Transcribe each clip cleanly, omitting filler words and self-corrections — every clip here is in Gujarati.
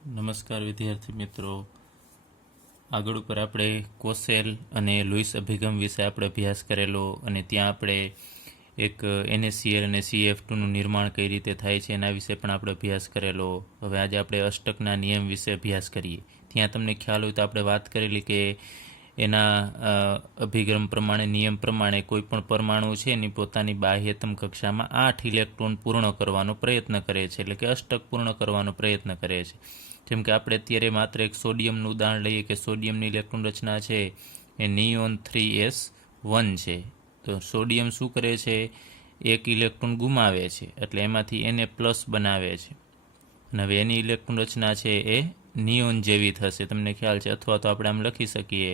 નમસ્કાર વિદ્યાર્થી મિત્રો. આગળ ઉપર આપણે કોસેલ અને લુઈસ અભિગમ વિશે આપણે અભ્યાસ કરેલો અને ત્યાં આપણે એક NaCl અને CF2નું નિર્માણ કઈ રીતે થાય છે એના વિશે પણ આપણે અભ્યાસ કરેલો. હવે આજે આપણે અષ્ટકના નિયમ વિશે અભ્યાસ કરીએ. ત્યાં તમને ખ્યાલ હોય તો આપણે વાત કરેલી કે એના અભિગમ પ્રમાણે નિયમ પ્રમાણે કોઈ પણ પરમાણુ છે એની પોતાની બાહ્યતમ કક્ષામાં 8 ઇલેક્ટ્રોન પૂર્ણ કરવાનો પ્રયત્ન કરે છે, એટલે કે અષ્ટક પૂર્ણ કરવાનો પ્રયત્ન કરે છે. જેમ કે આપણે અત્યારે માત્ર એક સોડિયમનું ઉદાહરણ લઈએ કે સોડિયમની ઇલેક્ટ્રોન રચના છે એ નિયોન 3s1 છે. તો સોડિયમ શું કરે છે? એક ઇલેક્ટ્રોન ગુમાવે છે, એટલે એમાંથી Na પ્લસ બનાવે છે. અને હવે એની ઇલેક્ટ્રોન રચના છે એ નિયોન જેવી થશે, તમને ખ્યાલ છે. અથવા તો આપણે આમ લખી શકીએ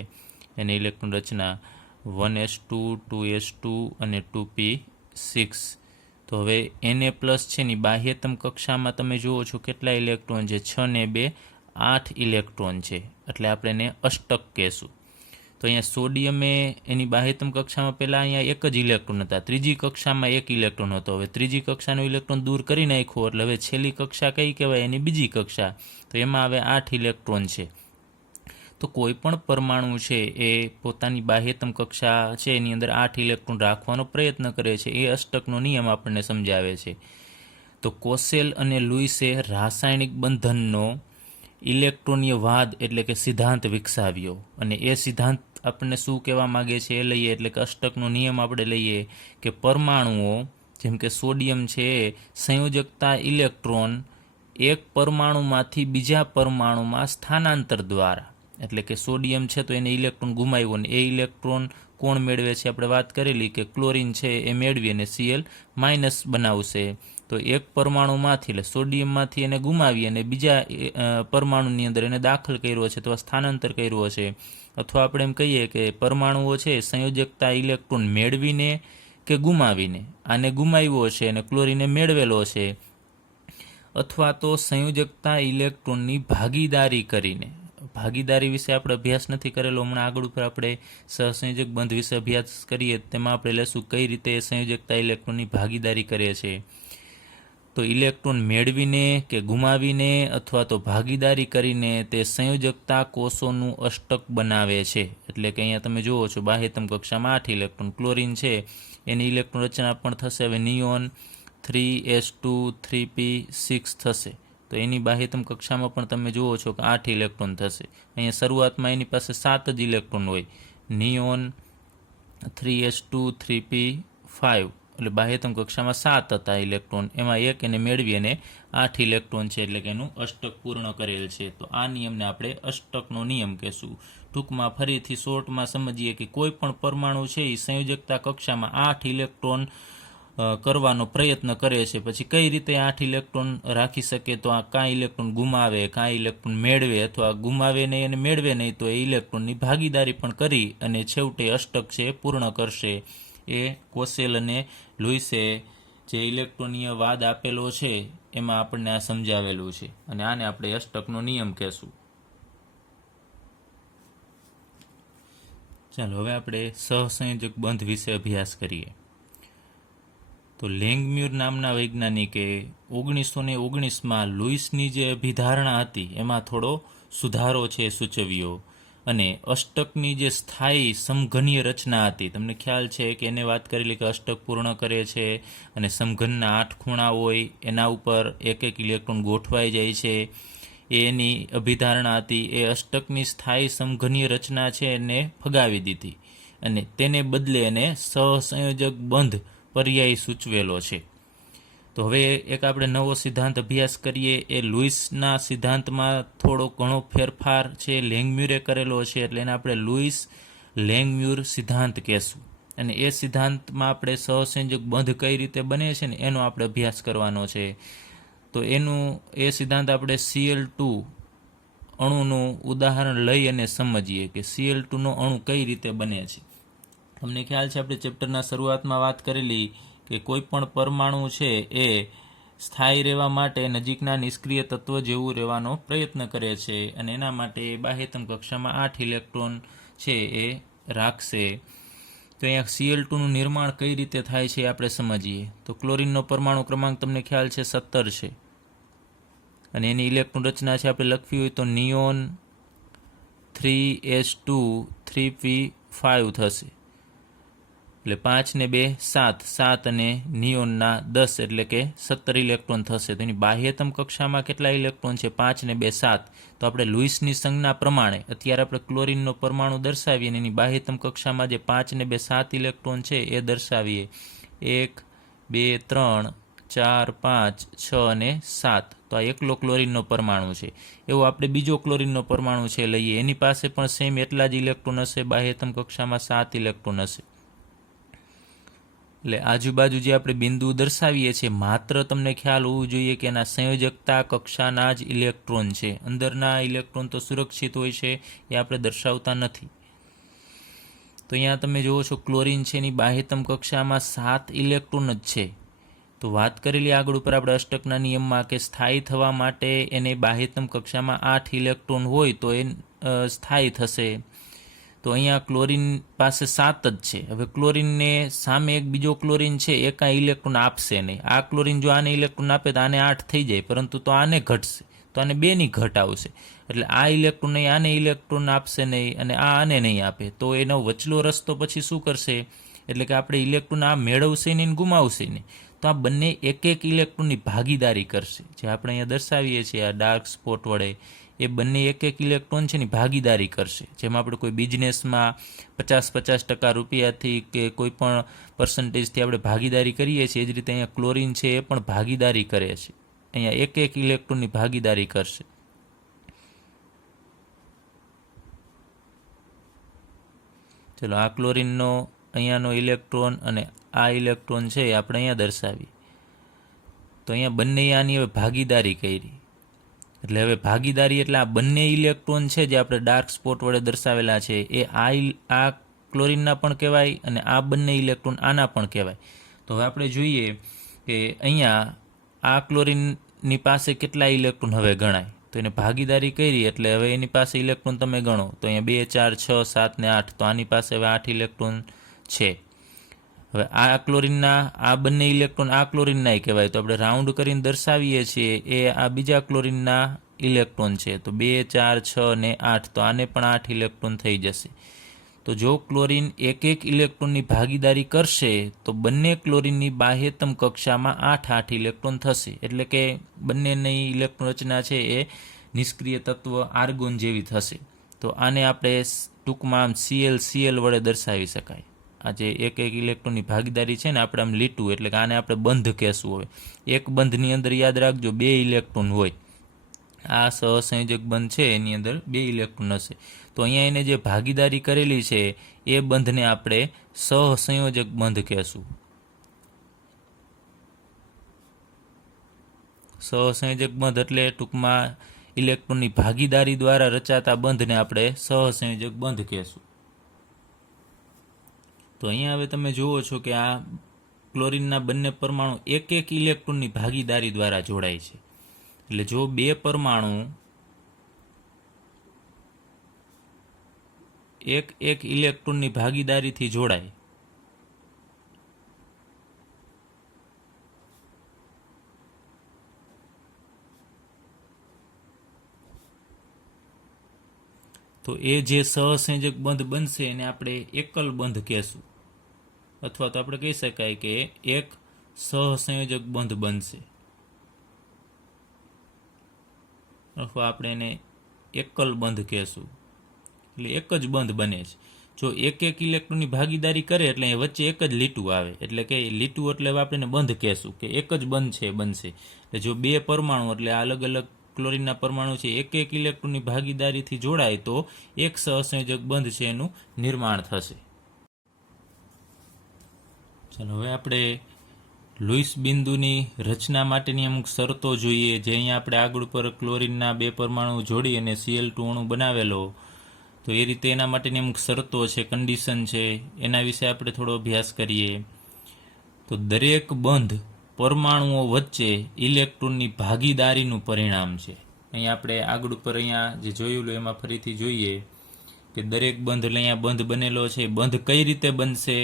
એની ઇલેક્ટ્રોન રચના 1s2 2s2 અને 2p6. તો હવે Na પ્લસ છે ની બાહ્યતમ કક્ષામાં તમે જુઓ છો કેટલા ઇલેક્ટ્રોન છે? 6 ને 2 8 ઇલેક્ટ્રોન છે, એટલે આપણે એને અષ્ટક કહેશું. તો અહીંયા સોડિયમે એની બાહ્યતમ કક્ષામાં પહેલાં અહીંયા એક જ ઇલેક્ટ્રોન હતા, ત્રીજી કક્ષામાં એક ઇલેક્ટ્રોન હતો. હવે ત્રીજી કક્ષાનો ઇલેક્ટ્રોન દૂર કરી નાખ્યો, એટલે હવે છેલ્લી કક્ષા કઈ કહેવાય? એની બીજી કક્ષા. તો એમાં હવે 8 ઇલેક્ટ્રોન છે. તો કોઈ પણ પરમાણુ છે એ પોતાની બાહ્યતમ કક્ષા છે એની અંદર 8 ઇલેક્ટ્રોન રાખવાનો પ્રયત્ન કરે છે. એ અષ્ટકનો નિયમ આપણને સમજાવે છે. તો કોસેલ અને લુઈસે રાસાયણિક બંધનનો ઇલેક્ટ્રોનીયવાદ એટલે કે સિદ્ધાંત વિકસાવ્યો. અને એ સિદ્ધાંત આપણને શું કહેવા માગે છે એ લઈએ, એટલે કે અષ્ટકનો નિયમ આપણે લઈએ કે પરમાણુઓ જેમ કે સોડિયમ છે એ સંયોજકતા ઇલેક્ટ્રોન એક પરમાણુમાંથી બીજા પરમાણુમાં સ્થાનાંતર દ્વારા, એટલે કે સોડિયમ છે તો એને ઇલેક્ટ્રોન ગુમાવ્યો ને એ ઇલેક્ટ્રોન કોણ મેળવે છે? આપણે વાત કરેલી કે ક્લોરિન છે એ મેળવી અને Cl માઇનસ બનાવશે. તો એક પરમાણુમાંથી એટલે સોડિયમમાંથી એને ગુમાવી અને બીજા પરમાણુની અંદર એને દાખલ કર્યો છે, તો સ્થાનાંતર કર્યો છે. અથવા આપણે એમ કહીએ કે પરમાણુઓ છે સંયોજકતા ઇલેક્ટ્રોન મેળવીને કે ગુમાવીને, આને ગુમાવ્યો છે અને ક્લોરીને મેળવેલો છે, અથવા તો સંયોજકતા ઇલેક્ટ્રોનની ભાગીદારી કરીને. ભાગીદારી વિશે આપણે અભ્યાસ નથી કરેલો, હમણાં આગળ ઉપર આપણે સહસંયોજક બંધ વિશે અભ્યાસ કરીએ તેમાં આપણે લેશું કઈ રીતે સંયોજકતા ઇલેક્ટ્રોનની ભાગીદારી કરે છે. તો ઇલેક્ટ્રોન મેળવીને કે ગુમાવીને અથવા તો ભાગીદારી કરીને તે સંયોજકતા કોષોનું અષ્ટક બનાવે છે. એટલે કે અહીંયા તમે જુઓ છો બાહ્યતમ કક્ષામાં 8 ઇલેક્ટ્રોન, ક્લોરિન છે એની ઇલેક્ટ્રોન રચના પણ થશે હવે નિયોન 3s2 3p6 થશે. તો એની બાહ્યતમ કક્ષામાં પણ તમે જુઓ છો કે 8 ઇલેક્ટ્રોન થશે. અહીંયા શરૂઆતમાં એની પાસે 7 જ ઇલેક્ટ્રોન હોય, નિયોન 3s2 3p5, એટલે બાહ્યતમ કક્ષામાં 7 હતા ઇલેક્ટ્રોન, એમાં એક એને મેળવી અને 8 ઇલેક્ટ્રોન છે, એટલે કે એનું અષ્ટક પૂર્ણ કરેલ છે. તો આ નિયમને આપણે અષ્ટકનો નિયમ કહેશું. ટૂંકમાં ફરીથી શોર્ટમાં સમજીએ કે કોઈ પણ પરમાણુ છે એ સંયોજકતા કક્ષામાં 8 ઇલેક્ટ્રોન કરવાનો પ્રયત્ન કરે છે. પછી કઈ રીતે 8 ઇલેક્ટ્રોન રાખી શકે? તો આ કાંઈ ઇલેક્ટ્રોન ગુમાવે, કાંઈ ઇલેક્ટ્રોન મેળવે, અથવા ગુમાવે નહીં અને મેળવે નહીં તો એ ઇલેક્ટ્રોનની ભાગીદારી પણ કરી અને છેવટે અષ્ટક છે પૂર્ણ કરશે. એ કોસેલ અને લુઈસે જે ઇલેક્ટ્રોનીય વાદ આપેલો છે એમાં આપણને આ સમજાવેલું છે, અને આને આપણે અષ્ટકનો નિયમ કહેશું. ચાલો હવે આપણે સહસંયોજક બંધ વિશે અભ્યાસ કરીએ. તો લેંગમ્યુર નામના વૈજ્ઞાનિકે 1919માં લુઈસની જે અભિધારણા હતી એમાં થોડો સુધારો છે સૂચવ્યો, અને અષ્ટકની જે સ્થાયી સમઘનીય રચના હતી, તમને ખ્યાલ છે કે એને વાત કરેલી કે અષ્ટક પૂર્ણ કરે છે અને સમઘનના 8 ખૂણા હોય, એના ઉપર એક એક ઇલેક્ટ્રોન ગોઠવાઈ જાય છે, એની અભિધારણા હતી. એ અષ્ટકની સ્થાયી સમઘનીય રચના છે એને ફગાવી દીધી અને તેને બદલે એને સહસંયોજક બંધ પર્યાય સૂચવેલો છે. તો હવે એક આપણે નવો સિદ્ધાંત અભ્યાસ કરીએ. એ લુઈસના સિદ્ધાંતમાં થોડો ઘણો ફેરફાર છે લેંગમ્યુરે કરેલો છે, એટલે એને આપણે લુઈસ લેંગમ્યુર સિદ્ધાંત કહેશું. અને એ સિદ્ધાંતમાં આપણે સહસંયોજક બંધ કઈ રીતે બને છે ને એનો આપણે અભ્યાસ કરવાનો છે. તો એ સિદ્ધાંત આપણે Cl2 અણુનું ઉદાહરણ લઈ અને સમજીએ કે Cl2નો અણુ કઈ રીતે બને છે. તમને ખ્યાલ છે આપણે ચેપ્ટરના શરૂઆતમાં વાત કરેલી કે કોઈ પણ પરમાણુ છે એ સ્થાયી રહેવા માટે નજીકના નિષ્ક્રિય તત્વ જેવું રહેવાનો પ્રયત્ન કરે છે, અને એના માટે બાહ્યતમ કક્ષામાં 8 ઇલેક્ટ્રોન છે એ રાખશે. તો અહીંયા Cl2નું નિર્માણ કઈ રીતે થાય છે આપણે સમજીએ. તો ક્લોરીનનો પરમાણુ ક્રમાંક તમને ખ્યાલ છે 17 છે. અને એની ઇલેક્ટ્રોન રચના છે આપણે લખવી હોય તો નિયોન 3s2 3p5 થશે. એટલે 5 ને 2 7, 7 અને નિયોનના 10 એટલે કે 17 ઇલેક્ટ્રોન થશે. તો એની બાહ્યતમ કક્ષામાં કેટલા ઇલેક્ટ્રોન છે? 5 ને 2 7. તો આપણે લુઈસની સંજ્ઞા પ્રમાણે અત્યારે આપણે ક્લોરીનનો પરમાણુ દર્શાવીએ અને એની બાહ્યતમ કક્ષામાં જે 5 ને 2 7 ઇલેક્ટ્રોન છે એ દર્શાવીએ. 1 2 3 4 5 6 અને 7. તો આ એકલો ક્લોરીનનો પરમાણુ છે. એવો આપણે બીજો ક્લોરીનનો પરમાણુ છે લઈએ, એની પાસે પણ સેમ એટલા જ ઇલેક્ટ્રોન હશે, બાહ્યતમ કક્ષામાં 7 ઇલેક્ટ્રોન હશે. એટલે આજુબાજુ જે આપણે બિંદુ દર્શાવીએ છીએ, માત્ર તમને ખ્યાલ હોવું જોઈએ કે એના સંયોજકતા કક્ષાના જ ઇલેક્ટ્રોન છે. અંદરના ઇલેક્ટ્રોન તો સુરક્ષિત હોય છે, એ આપણે દર્શાવતા નથી. તો અહીંયા તમે જુઓ છો ક્લોરીન છે એની બાહ્યતમ કક્ષામાં 7 ઇલેક્ટ્રોન જ છે. તો વાત કરેલી આગળ ઉપર આપણે અષ્ટકના નિયમમાં કે સ્થાયી થવા માટે એને બાહ્યતમ કક્ષામાં 8 ઇલેક્ટ્રોન હોય તો એ સ્થાયી થશે. તો અહીંયા ક્લોરીન પાસે 7 જ છે. હવે ક્લોરીનને સામે એક બીજો ક્લોરીન છે એ કાંઈ ઇલેક્ટ્રોન આપશે નહીં. આ ક્લોરીન જો આને ઇલેક્ટ્રોન આપે તો આને 8 થઈ જાય, પરંતુ તો આને ઘટશે, તો આને 2ની ઘટ આવશે. એટલે આ ઇલેક્ટ્રોન નહીં આને ઇલેક્ટ્રોન આપશે નહીં અને આ આને નહીં આપે. તો એનો વચલો રસ્તો પછી શું કરશે? એટલે કે આપણે ઇલેક્ટ્રોન આ મેળવશે નહીં ગુમાવશે નહીં. તો આ બંને એક એક ઇલેક્ટ્રોનની ભાગીદારી કરશે. જે આપણે અહીંયા દર્શાવીએ છીએ આ ડાર્ક સ્પોટ વડે, એ બંને એક એક ઇલેક્ટ્રોન છે ની ભાગીદારી કરશે. જેમ આપણે કોઈ બિઝનેસમાં 50% રૂપિયાથી કે કોઈ પણ પર્સન્ટેજથી આપણે ભાગીદારી કરીએ છીએ, એ જ રીતે અહીંયા ક્લોરીન છે એ પણ ભાગીદારી કરે છે. અહીંયા એક એક ઇલેક્ટ્રોનની ભાગીદારી કરશે. ચલો આ ક્લોરીનનો અહીંયાનો ઇલેક્ટ્રોન અને આ ઇલેક્ટ્રોન છે એ આપણે અહીંયા દર્શાવીએ. તો અહીંયા બંને આની હવે ભાગીદારી કરી. એટલે હવે ભાગીદારી એટલે આ બંને ઇલેક્ટ્રોન છે જે આપણે ડાર્ક સ્પોટ વડે દર્શાવેલા છે એ આ ક્લોરીનના પણ કહેવાય અને આ બંને ઇલેક્ટ્રોન આના પણ કહેવાય. તો હવે આપણે જોઈએ કે અહીંયા આ ક્લોરીનની પાસે કેટલા ઇલેક્ટ્રોન હવે ગણાય. તો એને ભાગીદારી કરી એટલે હવે એની પાસે ઇલેક્ટ્રોન તમે ગણો તો અહીંયા 2 4 6 7 ને 8. તો આની પાસે હવે 8 ઇલેક્ટ્રોન છે. હવે આ ક્લોરીનના આ બંને ઇલેક્ટ્રોન આ ક્લોરીનના કહેવાય. તો આપણે રાઉન્ડ કરીને દર્શાવીએ છીએ એ આ બીજા ક્લોરીનના ઇલેક્ટ્રોન છે. તો 2 4 6 ને 8. તો આને પણ 8 ઇલેક્ટ્રોન થઈ જશે. તો જો ક્લોરીન એક એક ઇલેક્ટ્રોનની ભાગીદારી કરશે તો બંને ક્લોરીનની બાહ્યતમ કક્ષામાં 8 ઇલેક્ટ્રોન થશે. એટલે કે બંનેની ઇલેક્ટ્રોન રચના છે એ નિષ્ક્રિય તત્વ આર્ગોન જેવી થશે. તો આને આપણે ટૂંકમાં Cl વડે દર્શાવી શકાય. આ જે એક એક ઇલેક્ટ્રોનની ભાગીદારી છે ને આપણે આમ લીટું, એટલે કે આને આપણે બંધ કહેશું. હવે એક બંધની અંદર યાદ રાખજો 2 ઇલેક્ટ્રોન હોય. આ સહસંયોજક બંધ છે એની અંદર 2 ઇલેક્ટ્રોન હશે. તો અહીંયા એને જે ભાગીદારી કરેલી છે એ બંધને આપણે સહસંયોજક બંધ કહેશું. સહસંયોજક બંધ એટલે ટૂંકમાં ઇલેક્ટ્રોનની ભાગીદારી દ્વારા રચાતા બંધને આપણે સહસંયોજક બંધ કહેશું. તો અહીંયા હવે તમે જુઓ છો કે આ ક્લોરીનના બંને પરમાણુ એક એક ઇલેક્ટ્રોનની ભાગીદારી દ્વારા જોડાય છે. એટલે જો 2 પરમાણુ એક એક ઇલેક્ટ્રોનની ભાગીદારીથી જોડાય તો એ જે સહસંયોજક બંધ બનશે એને આપણે એકલ બંધ કહેશું. અથવા તો આપણે કહી શકાય કે એક સહસંયોજક બંધ બનશે, અથવા આપણે એને એકલ બંધ કહેશું. એટલે એક જ બંધ બને છે. જો એક એક ઇલેક્ટ્રોનની ભાગીદારી કરે એટલે એ વચ્ચે એક જ લીટું આવે. એટલે કે લીટું એટલે આપણે બંધ કહેશું કે એક જ બંધ છે બનશે. એટલે જો 2 પરમાણુ એટલે અલગ અલગ ક્લોરીનના પરમાણુ છે એક એક ઇલેક્ટ્રોનની ભાગીદારીથી જોડાય તો એક સહસંયોજક બંધ છે એનું નિર્માણ થશે. ચાલો હવે આપણે લુઈસ બિંદુની રચના માટેની અમુક શરતો જોઈએ. જે અહીંયા આપણે આગળ ઉપર ક્લોરીનના 2 પરમાણુ જોડી અને Cl2 અણુ બનાવેલો, તો એ રીતે એના માટેની અમુક શરતો છે, કન્ડિશન છે, એના વિશે આપણે થોડો અભ્યાસ કરીએ. તો દરેક બંધ પરમાણુઓ વચ્ચે ઇલેક્ટ્રોનની ભાગીદારીનું પરિણામ છે. અહીંયા આપણે આગળ ઉપર અહીંયા જે જોયેલું એમાં ફરીથી જોઈએ કે દરેક બંધ એટલે અહીંયા બંધ બનેલો છે. બંધ કઈ રીતે બનશે?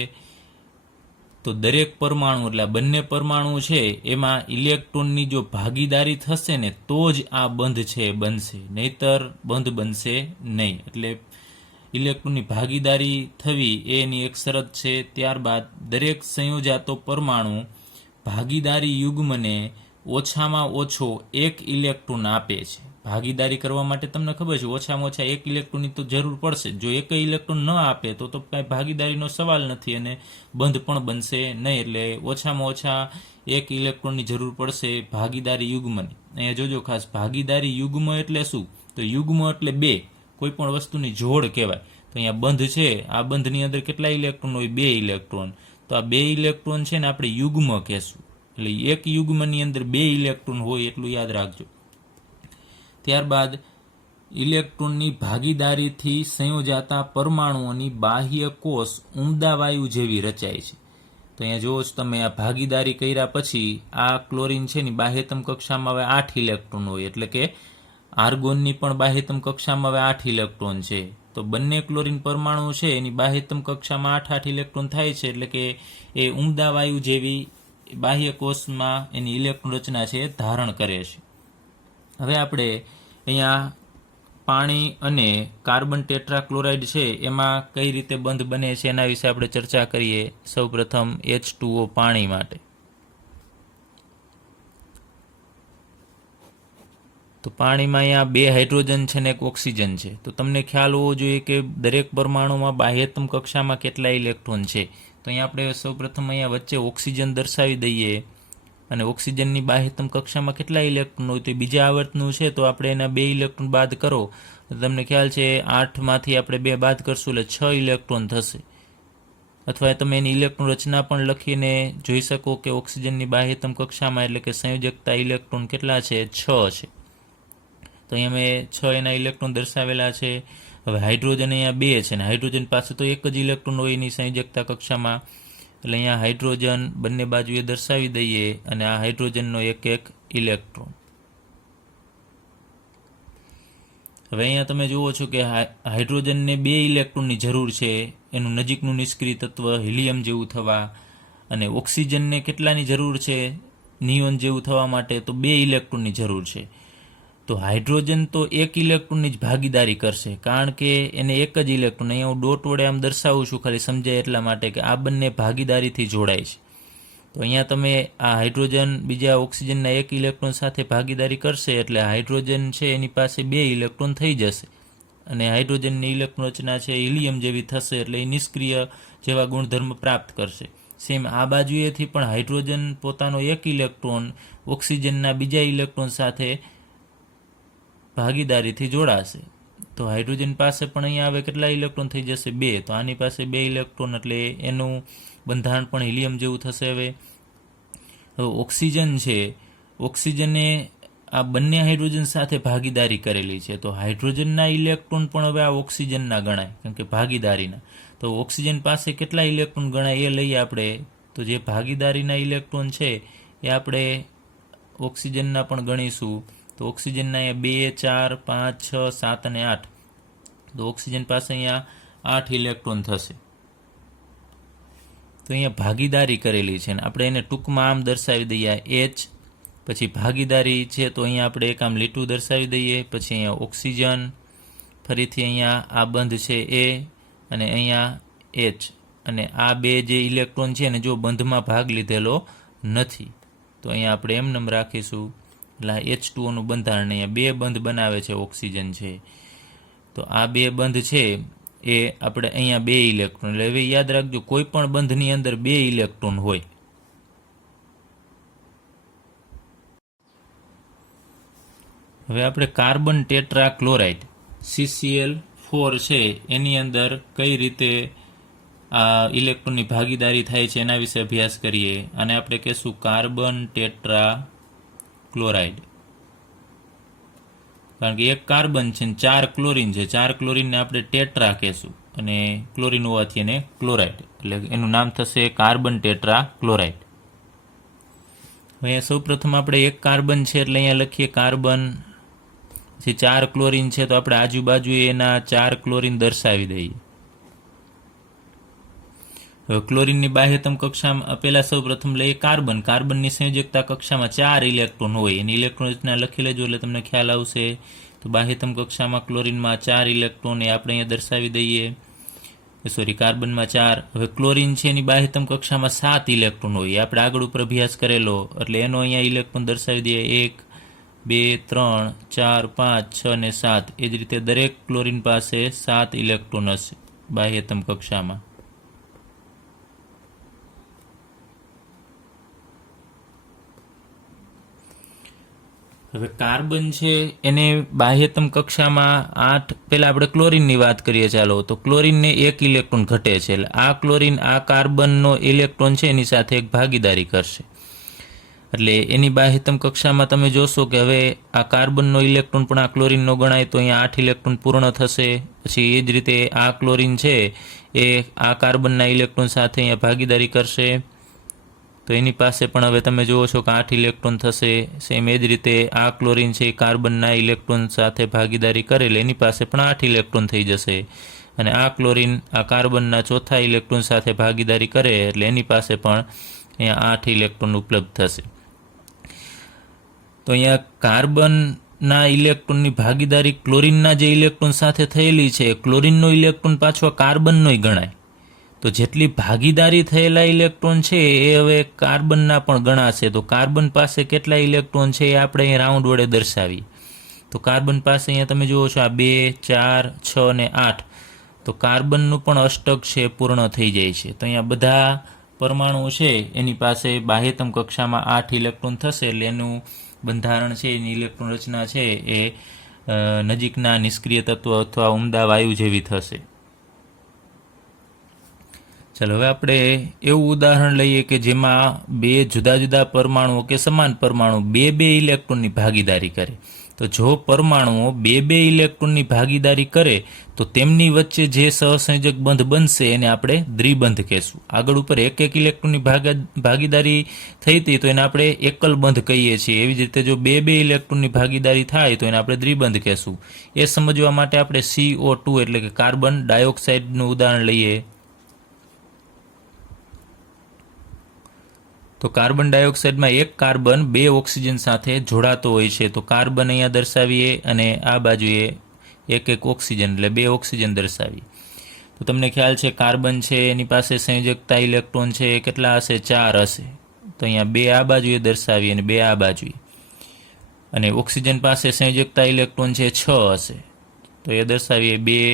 તો દરેક પરમાણુ એટલે બંને પરમાણુ છે એમાં ઇલેક્ટ્રોનની જો ભાગીદારી થશે ને તો જ આ બંધ છે એ બનશે, નહીતર બંધ બનશે નહીં. એટલે ઇલેક્ટ્રોનની ભાગીદારી થવી એની એક શરત છે. ત્યારબાદ દરેક સંયોજાતો પરમાણુ ભાગીદારી યુગ્મને ઓછામાં ઓછો એક ઇલેક્ટ્રોન આપે છે. ભાગીદારી કરવા માટે તમને ખબર છે ઓછામાં ઓછા એક ઇલેક્ટ્રોનની તો જરૂર પડશે. જો એક ઇલેક્ટ્રોન ન આપે તો કાંઈ ભાગીદારીનો સવાલ નથી અને બંધ પણ બનશે નહીં. એટલે ઓછામાં ઓછા એક ઇલેક્ટ્રોનની જરૂર પડશે ભાગીદારી યુગ્મની. અહીંયા જોજો ખાસ, ભાગીદારી યુગ્મ એટલે શું? તો યુગ્મ એટલે બે, કોઈ પણ વસ્તુની જોડ કહેવાય. તો અહીંયા બંધ છે, આ બંધની અંદર કેટલા ઇલેક્ટ્રોન હોય? બે ઇલેક્ટ્રોન. તો આ બે ઇલેક્ટ્રોન છે ને આપણે યુગ્મ કહેશું. એટલે એક યુગ્મની અંદર બે ઇલેક્ટ્રોન હોય એટલું યાદ રાખજો. ત્યારબાદ ઇલેક્ટ્રોનની ભાગીદારીથી સંયોજાતા પરમાણુઓની બાહ્ય કોષ ઉમદા વાયુ જેવી રચાય છે. તો અહીંયા જોવો છો તમે, આ ભાગીદારી કર્યા પછી આ ક્લોરીન છે ને બાહ્યતમ કક્ષામાં હવે 8 ઇલેક્ટ્રોન હોય, એટલે કે આર્ગોનની પણ બાહ્યતમ કક્ષામાં હવે 8 ઇલેક્ટ્રોન છે. તો બંને ક્લોરીન પરમાણુ છે એની બાહ્યતમ કક્ષામાં 8 ઇલેક્ટ્રોન થાય છે, એટલે કે એ ઉમદા વાયુ જેવી બાહ્ય કોષમાં એની ઇલેક્ટ્રોન રચના છે એ ધારણ કરે છે. હવે આપણે અહીંયા પાણી અને કાર્બન ટેટ્રાક્લોરાઇડ છે એમાં કઈ રીતે બંધ બને છે એના વિશે આપણે ચર્ચા કરીએ. સૌપ્રથમ H2O પાણી માટે. તો પાણીમાં અહીંયા 2 હાઇડ્રોજન છે ને 1 ઓક્સિજન છે. તો તમને ખ્યાલ હોવો જોઈએ કે દરેક પરમાણુમાં બાહ્યતમ કક્ષામાં કેટલા ઇલેક્ટ્રોન છે. તો અહીંયા આપણે સૌપ્રથમ અહીંયા વચ્ચે ઓક્સિજન દર્શાવી દઈએ અને ઓક્સિજનની બાહ્યતમ કક્ષામાં કેટલા ઇલેક્ટ્રોન હોય તો બીજા આવર્તનું છે, તો આપણે એના 2 ઇલેક્ટ્રોન બાદ કરો તો તમને ખ્યાલ છે 8માંથી આપણે 2 બાદ કરશું એટલે 6 ઇલેક્ટ્રોન થશે. અથવા તમે એની ઇલેક્ટ્રોન રચના પણ લખીને જોઈ શકો કે ઓક્સિજનની બાહ્યતમ કક્ષામાં એટલે કે સંયોજકતા ઇલેક્ટ્રોન કેટલા છે? 6 છે. તો અહીંયા મેં 6 એના ઇલેક્ટ્રોન દર્શાવેલા છે. હવે હાઇડ્રોજન અહીંયા 2 છે ને હાઇડ્રોજન પાસે તો એક જ ઇલેક્ટ્રોન હોય એની સંયોજકતા કક્ષામાં, એટલે અહીંયા હાઇડ્રોજન બંને બાજુએ દર્શાવી દઈએ અને આ હાઇડ્રોજનનો એક ઇલેક્ટ્રોન. હવે અહીંયા તમે જુઓ છો કે હાઇડ્રોજનને 2 ઇલેક્ટ્રોનની જરૂર છે એનું નજીકનું નિષ્ક્રિય તત્વ હિલિયમ જેવું થવા, અને ઓક્સિજનને કેટલાની જરૂર છે નિયોન જેવું થવા માટે? તો 2 ઇલેક્ટ્રોનની જરૂર છે. તો હાઇડ્રોજન તો 1 ઇલેક્ટ્રોનની જ ભાગીદારી કરશે, કારણ કે એને એક જ ઇલેક્ટ્રોન, અહીંયા હું ડોટ વડે આમ દર્શાવું છું ખાલી સમજાય એટલા માટે કે આ બંને ભાગીદારીથી જોડાય છે. તો અહીંયા તમે આ હાઇડ્રોજન બીજા ઓક્સિજનના 1 ઇલેક્ટ્રોન સાથે ભાગીદારી કરશે એટલે હાઇડ્રોજન છે એની પાસે 2 ઇલેક્ટ્રોન થઈ જશે અને હાઇડ્રોજનની ઇલેક્ટ્રોન રચના છે હિલિયમ જેવી થશે, એટલે એ નિષ્ક્રિય જેવા ગુણધર્મ પ્રાપ્ત કરશે. સેમ આ બાજુએથી પણ હાઇડ્રોજન પોતાનો 1 ઇલેક્ટ્રોન ઓક્સિજનના બીજા ઇલેક્ટ્રોન સાથે ભાગીદારીથી જોડાશે. તો હાઇડ્રોજન પાસે પણ અહીંયા હવે કેટલા ઇલેક્ટ્રોન થઈ જશે? 2. તો આની પાસે 2 ઇલેક્ટ્રોન એટલે એનું બંધારણ પણ હિલિયમ જેવું થશે. હવે ઓક્સિજન છે, ઓક્સિજને આ બંને હાઇડ્રોજન સાથે ભાગીદારી કરેલી છે. તો હાઇડ્રોજનના ઇલેક્ટ્રોન પણ હવે આ ઓક્સિજનના ગણાય, કેમ કે ભાગીદારીના. તો ઓક્સિજન પાસે કેટલા ઇલેક્ટ્રોન ગણાય એ લઈએ આપણે. તો જે ભાગીદારીના ઇલેક્ટ્રોન છે એ આપણે ઓક્સિજનના પણ ગણીશું. તો ઓક્સિજનના અહીંયા 2, 4, 5, 6, 7 અને 8. તો ઓક્સિજન પાસે અહીંયા 8 ઇલેક્ટ્રોન થશે. તો અહીંયા ભાગીદારી કરેલી છે ને આપણે એને ટૂંકમાં આમ દર્શાવી દઈએ H, પછી ભાગીદારી છે તો અહીંયા આપણે એક આમ લીટું દર્શાવી દઈએ, પછી અહીંયા ઓક્સિજન, ફરીથી અહીંયા આ બંધ છે A અને અહીંયા H, અને આ 2 જે ઇલેક્ટ્રોન છે ને જો બંધમાં ભાગ લીધેલો નથી તો અહીંયા આપણે એમ રાખીશું. એટલે H2O બંધારણ અહીંયા 2 બંધ બનાવે છે ઓક્સિજન છે. તો આ 2 બંધ છે એ આપણે અહીંયા 2 ઇલેક્ટ્રોન, એટલે હવે યાદ રાખજો કોઈ પણ બંધની અંદર 2 ઇલેક્ટ્રોન હોય. હવે આપણે કાર્બન ટેટ્રાક્લોરાઇડ CCl4 છે એની અંદર કઈ રીતે આ ઇલેક્ટ્રોનની ભાગીદારી થાય છે એના વિશે અભ્યાસ કરીએ. અને આપણે કહેશું કાર્બન ટેટ્રાક્લોરાઇડ, કારણ કે એક કાર્બન છે ને 4 ક્લોરીન છે, 4 ક્લોરીનને આપણે ટેટ્રા કહેશું અને ક્લોરીન હોવાથી એને ક્લોરાઇડ, એટલે એનું નામ થશે કાર્બન ટેટ્રાક્લોરાઇડ. અહીંયા સૌપ્રથમ આપણે એક કાર્બન છે એટલે અહીંયા લખીએ કાર્બન, પછી 4 ક્લોરીન છે તો આપણે આજુબાજુ એના 4 ક્લોરીન દર્શાવી દઈએ. હવે ક્લોરીનની બાહ્યતમ કક્ષામાં પહેલા સૌ પ્રથમ લઈએ કાર્બનની સંયોજકતા કક્ષામાં 4 ઇલેક્ટ્રોન હોય. એની ઇલેક્ટ્રોન રચના લખી લેજો એટલે તમને ખ્યાલ આવશે. તો બાહ્યતમ કક્ષામાં ક્લોરીનમાં 4 ઇલેક્ટ્રોન એ આપણે અહીંયા દર્શાવી દઈએ. કાર્બનમાં 4. હવે ક્લોરીન છે એની બાહ્યતમ કક્ષામાં 7 ઇલેક્ટ્રોન હોય. આપણે આગળ ઉપર અભ્યાસ કરેલો એટલે એનો અહીંયા ઇલેક્ટ્રોન દર્શાવી દઈએ 1, 2, 3, 4, 5, 6 અને 7. એ જ રીતે દરેક ક્લોરીન પાસે 7 ઇલેક્ટ્રોન હશે બાહ્યતમ કક્ષામાં. હવે કાર્બન છે એને બાહ્યતમ કક્ષામાં 8. પહેલા આપણે ક્લોરીનની વાત કરીએ. ચાલો, તો ક્લોરીનને 1 ઇલેક્ટ્રોન ઘટે છે એટલે આ ક્લોરીન આ કાર્બનનો ઇલેક્ટ્રોન છે એની સાથે એક ભાગીદારી કરશે. એટલે એની બાહ્યતમ કક્ષામાં તમે જોશો કે હવે આ કાર્બનનો ઇલેક્ટ્રોન પણ આ ક્લોરીનનો ગણાય તો અહીંયા 8 ઇલેક્ટ્રોન પૂર્ણ થશે. પછી એ જ રીતે આ ક્લોરીન છે એ આ કાર્બનના ઇલેક્ટ્રોન સાથે અહીંયા ભાગીદારી કરશે તો એની પાસે પણ હવે તમે જુઓ છો કે 8 ઇલેક્ટ્રોન થશે. સેમ એ જ રીતે આ ક્લોરીન છે એ કાર્બનના ઇલેક્ટ્રોન સાથે ભાગીદારી કરે એટલે એની પાસે પણ 8 ઇલેક્ટ્રોન થઈ જશે. અને આ ક્લોરીન આ કાર્બનના ચોથા ઇલેક્ટ્રોન સાથે ભાગીદારી કરે એટલે એની પાસે પણ અહીંયા 8 ઇલેક્ટ્રોન ઉપલબ્ધ થશે. તો અહીંયા કાર્બનના ઇલેક્ટ્રોનની ભાગીદારી ક્લોરીનના જે ઇલેક્ટ્રોન સાથે થયેલી છે ક્લોરીનનો ઇલેક્ટ્રોન પાછો કાર્બનનોય ગણાય. તો જેટલી ભાગીદારી થયેલા ઇલેક્ટ્રોન છે એ હવે કાર્બનના પણ ગણાશે. તો કાર્બન પાસે કેટલા ઇલેક્ટ્રોન છે એ આપણે અહીં રાઉન્ડ વડે દર્શાવીએ. તો કાર્બન પાસે અહીંયા તમે જુઓ છો આ 2, 4, 6 અને 8. તો કાર્બનનું પણ અષ્ટક છે પૂર્ણ થઈ જાય છે. તો અહીંયા બધા પરમાણુઓ છે એની પાસે બાહ્યતમ કક્ષામાં 8 ઇલેક્ટ્રોન થશે એટલે એનું બંધારણ છે એની ઇલેક્ટ્રોન રચના છે એ નજીકના નિષ્ક્રિય તત્વ અથવા ઉમદા વાયુ જેવી થશે. ચાલો, હવે આપણે એવું ઉદાહરણ લઈએ કે જેમાં 2 જુદા જુદા પરમાણુઓ કે સમાન પરમાણુ 2 ઇલેક્ટ્રોનની ભાગીદારી કરે. તો જો પરમાણુઓ 2 ઇલેક્ટ્રોનની ભાગીદારી કરે તો તેમની વચ્ચે જે સહસંયોજક બંધ બનશે એને આપણે દ્વિબંધ કહેશું. આગળ ઉપર 1 ઇલેક્ટ્રોનની ભાગીદારી થઈ હતી તો એને આપણે એકલ બંધ કહીએ છીએ. એવી જ રીતે જો 2 ઇલેક્ટ્રોનની ભાગીદારી થાય તો એને આપણે દ્વિબંધ કહેશું. એ સમજવા માટે આપણે CO2 એટલે કે કાર્બન ડાયોક્સાઇડનું ઉદાહરણ લઈએ. તો કાર્બન ડાયોક્સાઇડમાં એક કાર્બન 2 ઓક્સિજન સાથે જોડાતો હોય છે. તો કાર્બન અહીંયા દર્શાવીએ અને આ બાજુએ એક ઓક્સિજન એટલે 2 ઓક્સિજન દર્શાવીએ. તો તમને ખ્યાલ છે કાર્બન છે એની પાસે સંયોજકતા ઇલેક્ટ્રોન છે એ કેટલા હશે? 4 હશે. તો અહીંયા 2 આ બાજુએ દર્શાવીએ અને 2 આ બાજુએ. અને ઓક્સિજન પાસે સંયોજકતા ઇલેક્ટ્રોન છે 6 હશે. તો એ દર્શાવીએ 2,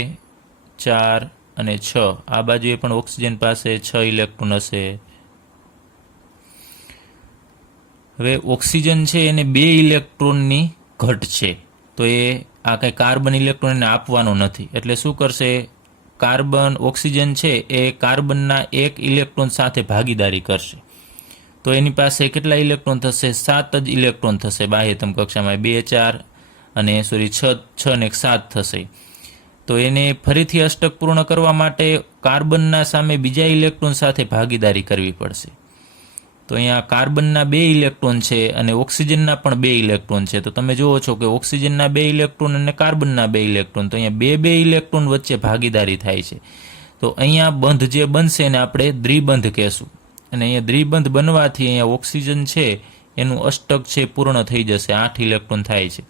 4 અને 6. આ બાજુએ પણ ઓક્સિજન પાસે 6 ઇલેક્ટ્રોન હશે. હવે ઓક્સિજન છે એને 2 ઇલેક્ટ્રોનની ઘટ છે તો એ આ કંઈ કાર્બન ઇલેક્ટ્રોન એને આપવાનો નથી. એટલે શું કરશે? કાર્બન ઓક્સિજન છે એ કાર્બનના 1 ઇલેક્ટ્રોન સાથે ભાગીદારી કરશે. તો એની પાસે કેટલા ઇલેક્ટ્રોન થશે? 7 જ ઇલેક્ટ્રોન થશે બાહ્યતમ કક્ષામાં. 2, 4 અને 6 અને 7 થશે. તો એને ફરીથી અષ્ટક પૂર્ણ કરવા માટે કાર્બનના સામે બીજા ઇલેક્ટ્રોન સાથે ભાગીદારી કરવી પડશે. તો અહીંયા કાર્બનના 2 ઇલેક્ટ્રોન છે અને ઓક્સિજનના પણ 2 ઇલેક્ટ્રોન છે. તો તમે જુઓ છો કે ઓક્સિજનના 2 ઇલેક્ટ્રોન અને કાર્બનના 2 ઇલેક્ટ્રોન. તો અહીંયા 2 ઇલેક્ટ્રોન વચ્ચે ભાગીદારી થાય છે. તો અહીંયા બંધ જે બનશે એને આપણે દ્વિબંધ કહેશું. અને અહીંયા દ્વિબંધ બનવાથી અહીંયા ઓક્સિજન છે એનું અષ્ટક છે પૂર્ણ થઈ જશે. 8 ઇલેક્ટ્રોન થાય છે.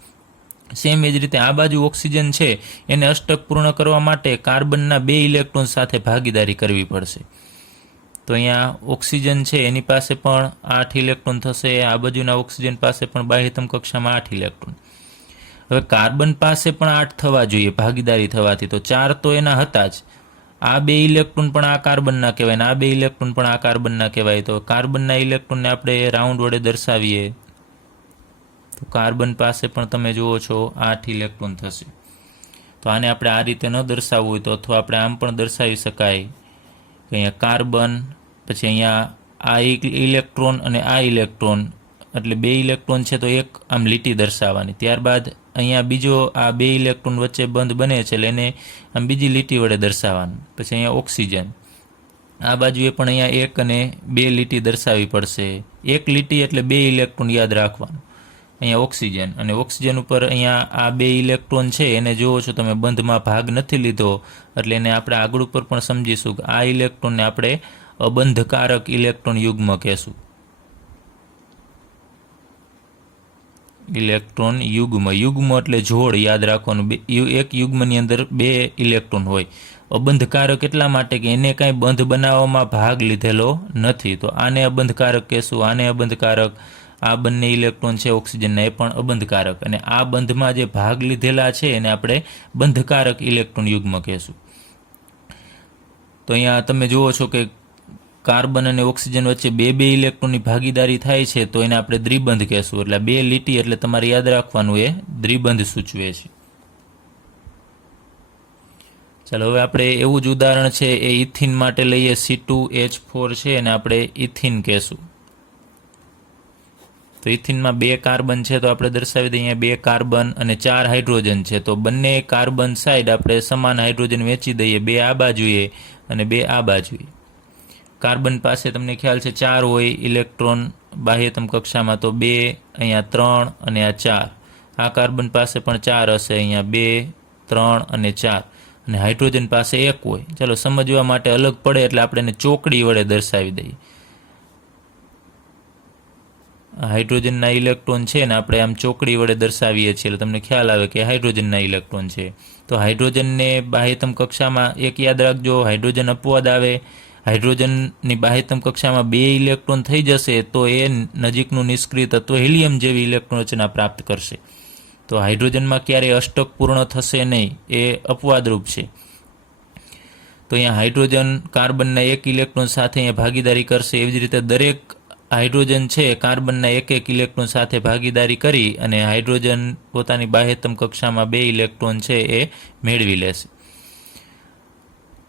સેમ એ જ રીતે આ બાજુ ઓક્સિજન છે એને અષ્ટક પૂર્ણ કરવા માટે કાર્બનના 2 ઇલેક્ટ્રોન સાથે ભાગીદારી કરવી પડશે. તો અહીંયા ઓક્સિજન છે એની પાસે પણ 8 ઇલેક્ટ્રોન થશે. આ બાજુના ઓક્સિજન પાસે પણ બાહ્યતમ કક્ષામાં 8 ઇલેક્ટ્રોન. હવે કાર્બન પાસે પણ 8 થવા જોઈએ ભાગીદારી થવાથી. તો 4 તો એના હતા જ. આ 2 ઇલેક્ટ્રોન પણ આ કાર્બનના કહેવાય ને આ 2 ઇલેક્ટ્રોન પણ આ કાર્બનના કહેવાય. તો કાર્બનના ઇલેક્ટ્રોનને આપણે રાઉન્ડ વડે દર્શાવીએ. તો કાર્બન પાસે પણ તમે જુઓ છો 8 ઇલેક્ટ્રોન થશે. તો આને આપણે આ રીતે ન દર્શાવવું હોય તો અથવા આપણે આમ પણ દર્શાવી શકાય કે અહીંયા કાર્બન પછી અહીંયા આ એક ઇલેક્ટ્રોન અને આ ઇલેક્ટ્રોન એટલે 2 ઇલેક્ટ્રોન છે તો એક આમ લીટી દર્શાવવાની. ત્યારબાદ અહીંયા બીજો આ 2 ઇલેક્ટ્રોન વચ્ચે બંધ બને છે એટલે એને આમ બીજી લીટી વડે દર્શાવવાનું. પછી અહીંયા ઓક્સિજન આ બાજુએ પણ અહીંયા 1 અને 2 લીટી દર્શાવવી પડશે. 1 લીટી એટલે 2 ઇલેક્ટ્રોન યાદ રાખવાનું. અહીંયા ઓક્સિજન અને ઓક્સિજન ઉપર અહીંયા આ 2 ઇલેક્ટ્રોન છે એને જુઓ છો તમે બંધમાં ભાગ નથી લીધો એટલે એને આપણે આગળ ઉપર પણ સમજીશું કે આ ઇલેક્ટ્રોનને આપણે અબંધકારક ઇલેક્ટ્રોન યુગ્મ કહેશું. ઇલેક્ટ્રોન યુગ્મ, યુગ્મ એટલે જોડ, યાદ રાખવાનું. એક યુગ્મની અંદર 2 ઇલેક્ટ્રોન હોય. અબંધકારક એટલા માટે કે એને કાંઈ બંધ બનાવવામાં ભાગ લીધેલો નથી, તો આને અબંધકારક કહેશું. આને અબંધકારક. આ બંને ઇલેક્ટ્રોન છે ઓક્સિજનના, એ પણ અબંધકારક. અને આ બંધમાં જે ભાગ લીધેલા છે એને આપણે બંધકારક ઇલેક્ટ્રોન યુગ્મ કહેશું. તો અહીંયા તમે જુઓ છો કે કાર્બન અને ઓક્સિજન વચ્ચે 2 ઇલેક્ટ્રોનની ભાગીદારી થાય છે, તો એને આપણે દ્વિબંધ કહેશું. એટલે 2 લીટી એટલે તમારે યાદ રાખવાનું, એ દ્વિબંધ સૂચવે છે. ચાલો હવે આપણે એવું જ ઉદાહરણ છે એ ઇથિન માટે લઈએ. C2H4 છે અને આપણે ઇથિન કહેશું. તો ઇથિનમાં 2 કાર્બન છે, તો આપણે દર્શાવી દઈએ 2 કાર્બન અને 4 હાઇડ્રોજન છે. તો બંને કાર્બન સાઈડ આપણે સમાન હાઇડ્રોજન વેચી દઈએ, 2 આ બાજુએ અને 2 આ બાજુએ. કાર્બન પાસે તમને ખ્યાલ છે 4 હોય ઇલેક્ટ્રોન બાહ્યતમ કક્ષામાં, તો 2, અહીંયા 3 અને આ 4. આ કાર્બન પાસે પણ 4 હશે, અહીંયા 2, 3 અને 4. અને હાઇડ્રોજન પાસે 1 હોય. ચાલો સમજવા માટે અલગ પડે એટલે આપણે એને ચોકડી વડે દર્શાવી દઈએ. હાઇડ્રોજનના ઇલેક્ટ્રોન છે ને આપણે આમ ચોકડી વડે દર્શાવીએ છીએ એટલે તમને ખ્યાલ આવે કે હાઇડ્રોજનના ઇલેક્ટ્રોન છે. તો હાઇડ્રોજનને બાહ્યતમ કક્ષામાં એક યાદ રાખજો, હાઇડ્રોજન અપવાદ આવે. હાઇડ્રોજનની બાહ્યતમ કક્ષામાં 2 ઇલેક્ટ્રોન થઈ જશે તો એ નજીકનું નિષ્ક્રિય તત્વ હિલિયમ જેવી ઇલેક્ટ્રોન રચના પ્રાપ્ત કરશે. તો હાઇડ્રોજનમાં ક્યારેય અષ્ટક પૂર્ણ થશે નહીં, એ અપવાદરૂપ છે. તો અહીંયા હાઇડ્રોજન કાર્બનના 1 ઇલેક્ટ્રોન સાથે અહીંયા ભાગીદારી કરશે. એવી જ રીતે દરેક હાઇડ્રોજન છે કાર્બનના 1 ઇલેક્ટ્રોન સાથે ભાગીદારી કરી અને હાઇડ્રોજન પોતાની બાહ્યતમ કક્ષામાં 2 ઇલેક્ટ્રોન છે એ મેળવી લેશે.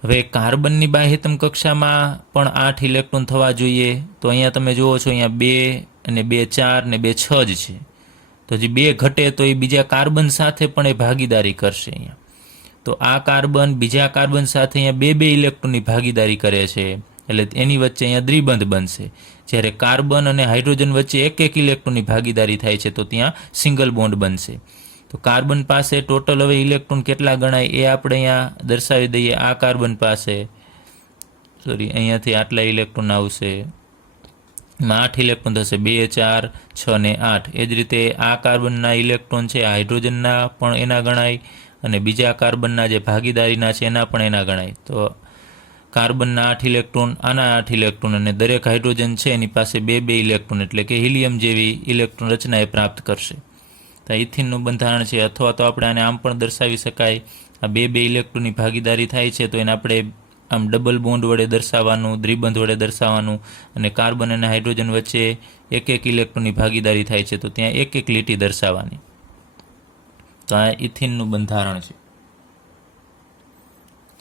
હવે કાર્બનની બાહ્યતમ કક્ષામાં પણ 8 ઇલેક્ટ્રોન થવા જોઈએ. તો અહીંયા તમે જુઓ છો અહીંયા 2 અને 2 4 ને 2 6 જ છે. તો જે 2 ઘટે તો એ બીજા કાર્બન સાથે પણ એ ભાગીદારી કરશે. અહીંયા તો આ કાર્બન બીજા કાર્બન સાથે અહીંયા 2 ઇલેક્ટ્રોનની ભાગીદારી કરે છે એટલે એની વચ્ચે અહીંયા દ્વિબંધ બનશે. જ્યારે કાર્બન અને હાઇડ્રોજન વચ્ચે 1 ઇલેક્ટ્રોનની ભાગીદારી થાય છે તો ત્યાં સિંગલ બોન્ડ બનશે. તો કાર્બન પાસે ટોટલ હવે ઇલેક્ટ્રોન કેટલા ગણાય એ આપણે અહીંયા દર્શાવી દઈએ. આ કાર્બન પાસે અહીંયાથી આટલા ઇલેક્ટ્રોન આવશે, એમાં 8 ઇલેક્ટ્રોન થશે, 2 4 6 ને 8. એ જ રીતે આ કાર્બનના ઇલેક્ટ્રોન છે હાઇડ્રોજનના પણ એના ગણાય અને બીજા કાર્બનના જે ભાગીદારીના છે એના પણ એના ગણાય. તો કાર્બનના 8 ઇલેક્ટ્રોન, આના 8 ઇલેક્ટ્રોન અને દરેક હાઇડ્રોજન છે એની પાસે 2 ઇલેક્ટ્રોન એટલે કે હિલિયમ જેવી ઇલેક્ટ્રોન રચના એ પ્રાપ્ત કરશે. તો ઇથિનનું બંધારણ છે. અથવા તો આપણે આને આમ પણ દર્શાવી શકાય, આ 2 ઇલેક્ટ્રોનની ભાગીદારી થાય છે તો એને આપણે આમ ડબલ બોન્ડ વડે દર્શાવવાનું, દ્વિબંધ વડે દર્શાવવાનું. અને કાર્બન અને હાઇડ્રોજન વચ્ચે 1 ઇલેક્ટ્રોનની ભાગીદારી થાય છે તો ત્યાં 1 લીટી દર્શાવવાની. તો આ ઇથિનનું બંધારણ છે.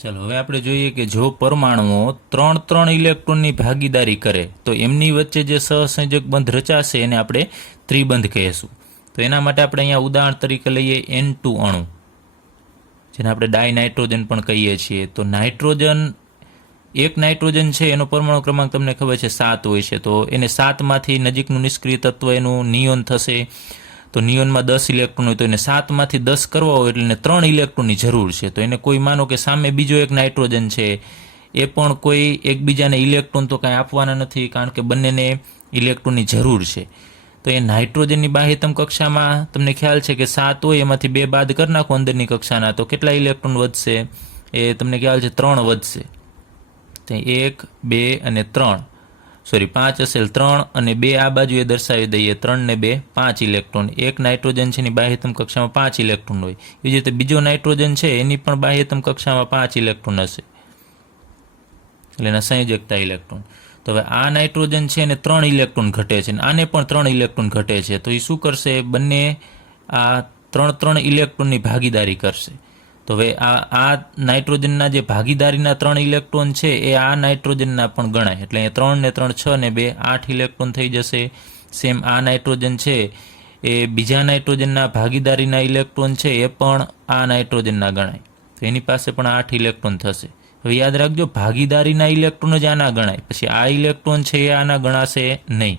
ચાલો હવે આપણે જોઈએ કે જો પરમાણુઓ 3 ઇલેક્ટ્રોનની ભાગીદારી કરે તો એમની વચ્ચે જે સહસંયોજક બંધ રચાશે એને આપણે ત્રિબંધ કહીશું. તો એના માટે આપણે અહીંયા ઉદાહરણ તરીકે લઈએ N2 અણુ, જેને આપણે ડાયનાઇટ્રોજન પણ કહીએ છીએ. તો નાઇટ્રોજન, એક નાઇટ્રોજન છે એનો પરમાણુ ક્રમાંક તમને ખબર છે 7 હોય છે. તો એને 7માંથી નજીકનું નિષ્ક્રિય તત્વ એનું નિયોન થશે. તો નિયોનમાં 10 ઇલેક્ટ્રોન હોય તો એને 7માંથી 10 કરવા હોય એટલે એને 3 ઇલેક્ટ્રોનની જરૂર છે. તો એને કોઈ માનો કે સામે બીજો એક નાઇટ્રોજન છે, એ પણ કોઈ એકબીજાને ઇલેક્ટ્રોન તો કાંઈ આપવાના નથી કારણ કે બંનેને ઇલેક્ટ્રોનની જરૂર છે. તો એ નાઇટ્રોજનની બાહ્યતમ કક્ષામાં તમને ખ્યાલ છે કે 7 હોય, એમાંથી 2 બાદ કરી નાખો અંદરની કક્ષાના તો કેટલા ઇલેક્ટ્રોન વધશે? એ તમને ખ્યાલ છે 3 વધશે. તો 1 2 અને 3 5 હશે, 3 અને 2 આ બાજુએ દર્શાવી દઈએ, 3 ને 2 5 ઇલેક્ટ્રોન. એક નાઇટ્રોજન છે એની બાહ્યતમ કક્ષામાં 5 ઇલેક્ટ્રોન હોય. એવી રીતે બીજો નાઇટ્રોજન છે એની પણ બાહ્યતમ કક્ષામાં 5 ઇલેક્ટ્રોન હશે, એટલે એના સંયોજકતા ઇલેક્ટ્રોન. તો હવે આ નાઇટ્રોજન છે એને 3 ઇલેક્ટ્રોન ઘટે છે અને આને પણ 3 ઇલેક્ટ્રોન ઘટે છે. તો એ શું કરશે? બંને આ 3 ઇલેક્ટ્રોનની ભાગીદારી કરશે. તો હવે આ નાઇટ્રોજનના જે ભાગીદારીના 3 ઇલેક્ટ્રોન છે એ આ નાઇટ્રોજનના પણ ગણાય. એટલે અહીંયા 3 ને 3 6 ને 2 8 ઇલેક્ટ્રોન થઈ જશે. સેમ આ નાઇટ્રોજન છે એ બીજા નાઇટ્રોજનના ભાગીદારીના ઇલેક્ટ્રોન છે એ પણ આ નાઇટ્રોજનના ગણાય. તો એની પાસે પણ 8 ઇલેક્ટ્રોન થશે. હવે યાદ રાખજો, ભાગીદારીના ઇલેક્ટ્રોન જ આના ગણાય, પછી આ ઇલેક્ટ્રોન છે એ આના ગણાશે નહીં.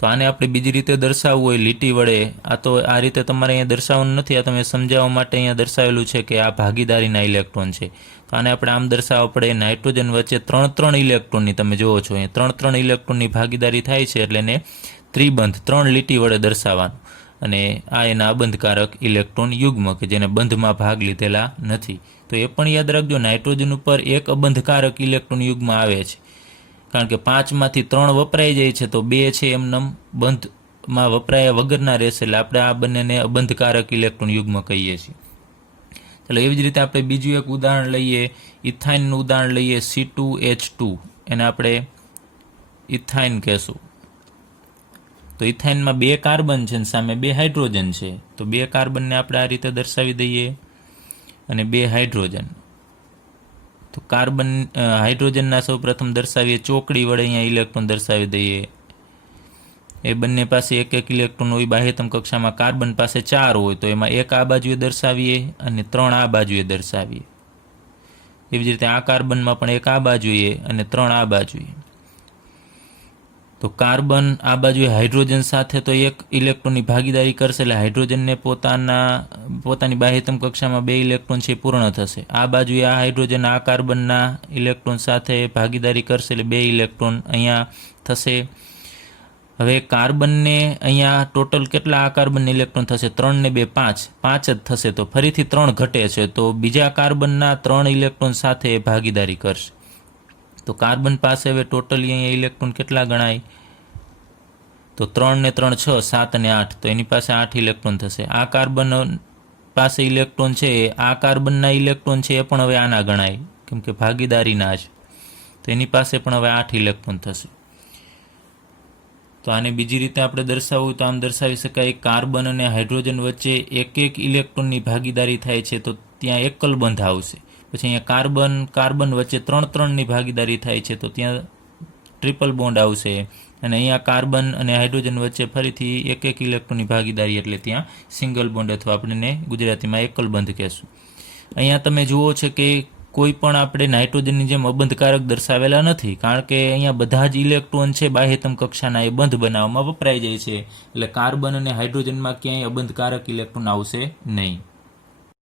તો આને આપણે બીજી રીતે દર્શાવવું હોય લીટી વડે, આ તો આ રીતે તમારે અહીંયા દર્શાવવાનું નથી, આ તમે સમજાવવા માટે અહીંયા દર્શાવેલું છે કે આ ભાગીદારીના ઇલેક્ટ્રોન છે. તો આને આપણે આમ દર્શાવવા પડે, નાઇટ્રોજન વચ્ચે 3 ઇલેક્ટ્રોનની તમે જુઓ છો અહીંયા 3 ઇલેક્ટ્રોનની ભાગીદારી થાય છે એટલે એને ત્રિબંધ 3 લીટી વડે દર્શાવવાનું. અને આ એના અબંધકારક ઇલેક્ટ્રોન યુગ્મ કે જેને બંધમાં ભાગ લીધેલા નથી. તો એ પણ યાદ રાખજો, નાઇટ્રોજન ઉપર એક અબંધકારક ઇલેક્ટ્રોન યુગ્મ આવે છે, કારણ કે 5માંથી 3 વપરાઈ જાય છે તો 2 છે એમનેમ બંધમાં વપરાયા વગરના રહેશે, એટલે આપણે આ બંનેને અબંધકારક ઇલેક્ટ્રોન યુગ્મ કહીએ છીએ. ચાલો એવી જ રીતે આપણે બીજું એક ઉદાહરણ લઈએ, ઇથાઇનનું ઉદાહરણ લઈએ, C2H2, એને આપણે ઇથાઇન કહેશું. તો ઇથાઇનમાં 2 કાર્બન છે અને સામે 2 હાઇડ્રોજન છે, તો 2 કાર્બનને આપણે આ રીતે દર્શાવી દઈએ અને 2 હાઇડ્રોજન. તો કાર્બન હાઇડ્રોજનના સૌ પ્રથમ દર્શાવીએ ચોકડી વડે, અહીંયા ઇલેક્ટ્રોન દર્શાવી દઈએ. એ બંને પાસે 1 ઇલેક્ટ્રોન હોય, બાહ્યતમ કક્ષામાં કાર્બન પાસે 4 હોય, તો એમાં 1 આ બાજુએ દર્શાવીએ અને 3 આ બાજુએ દર્શાવીએ. એવી જ રીતે આ કાર્બનમાં પણ 1 આ બાજુએ અને 3 આ બાજુએ. તો કાર્બન આ બાજુએ હાઇડ્રોજન સાથે તો 1 ઇલેક્ટ્રોનની ભાગીદારી કરશે, એટલે હાઇડ્રોજનને પોતાની બાહ્યતમ કક્ષામાં 2 ઇલેક્ટ્રોન છે પૂર્ણ થશે. આ બાજુએ આ હાઇડ્રોજન આ કાર્બનના ઇલેક્ટ્રોન સાથે ભાગીદારી કરશે એટલે 2 ઇલેક્ટ્રોન અહીંયા થશે. હવે કાર્બનને અહીંયા ટોટલ કેટલા આ કાર્બનના ઇલેક્ટ્રોન થશે? 3 ને 2 5 જ થશે, તો ફરીથી 3 ઘટે છે, તો બીજા કાર્બનના 3 ઇલેક્ટ્રોન સાથે ભાગીદારી કરશે. તો કાર્બન પાસે હવે ટોટલી અહીંયા ઇલેક્ટ્રોન કેટલા ગણાય? તો 3 ને 3 6, 7 અને 8, તો એની પાસે 8 ઇલેક્ટ્રોન થશે. આ કાર્બન પાસે ઇલેક્ટ્રોન છે, આ કાર્બનના ઇલેક્ટ્રોન છે એ પણ હવે આના ગણાય, કેમ કે ભાગીદારીના છે, તો એની પાસે પણ હવે 8 ઇલેક્ટ્રોન થશે. તો આને બીજી રીતે આપણે દર્શાવવું તો આમ દર્શાવી શકાય, કાર્બન અને હાઇડ્રોજન વચ્ચે 1 ઇલેક્ટ્રોનની ભાગીદારી થાય છે તો ત્યાં એકલ બંધ આવશે. પછી અહીંયા કાર્બન વચ્ચે 3 ભાગીદારી થાય છે તો ત્યાં ટ્રિપલ બોન્ડ આવશે. અને અહીંયા કાર્બન અને હાઇડ્રોજન વચ્ચે ફરીથી 1 ઇલેક્ટ્રોનની ભાગીદારી એટલે ત્યાં સિંગલ બોન્ડ અથવા આપણે ગુજરાતીમાં એકલ બંધ કહેશું. અહીંયા તમે જુઓ છે કે કોઈ પણ આપણે નાઇટ્રોજનની જેમ અબંધકારક દર્શાવેલા નથી, કારણ કે અહીંયા બધા જ ઇલેક્ટ્રોન છે બાહ્યતમ કક્ષાના એ બંધ બનાવવામાં વપરાઈ જાય છે, એટલે કાર્બન અને હાઇડ્રોજનમાં ક્યાંય અબંધકારક ઇલેક્ટ્રોન આવશે નહીં.